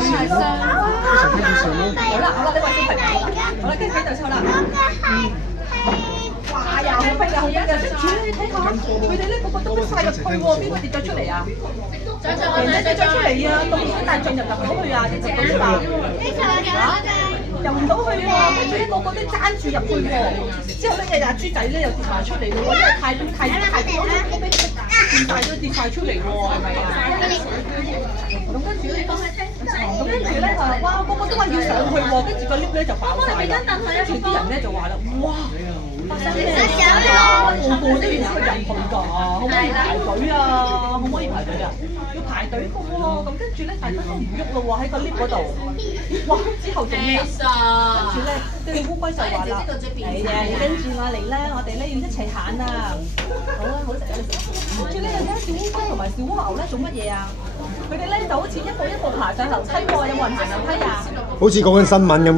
係相。好啦，呢位小朋友，好啦，跟住就抽啦。哇呀，好冰啊，好冰啊！跟住咧，你睇下，佢哋咧個個都逼晒入去喎，邊個跌咗出嚟啊？人哋跌咗出嚟啊，凍咗但係進入唔到去啊，你知唔知啊？入唔到去喎，跟住咧個個都爭住入去喎。之後咧，隻豬仔咧又跌埋出嚟喎，因為太多好似都俾跌晒都跌晒出嚟喎，係咪啊？咁跟住咧，就哇，個個都話要上去喎，跟住個 lift 咧就爆晒啦。跟住啲人咧就話啦，哇！發生咩事啊？個個都要入去㗎，可唔可以排隊啊？可唔可以排隊啊？要排隊嘅喎，咁跟住咧大家都唔喐咯喎，喺個 lift 嗰度。哇！之後做咩啊？跟住咧，對烏龜就話啦：係啊，你跟住我嚟啦，我哋咧要一齊行啊！好啊，好食啊！跟住咧，有睇小烏龜同埋小蝸牛咧做乜嘢啊？佢哋咧就好似一步一步爬上樓梯喎，有冇人行樓梯啊？好似講緊新聞咁。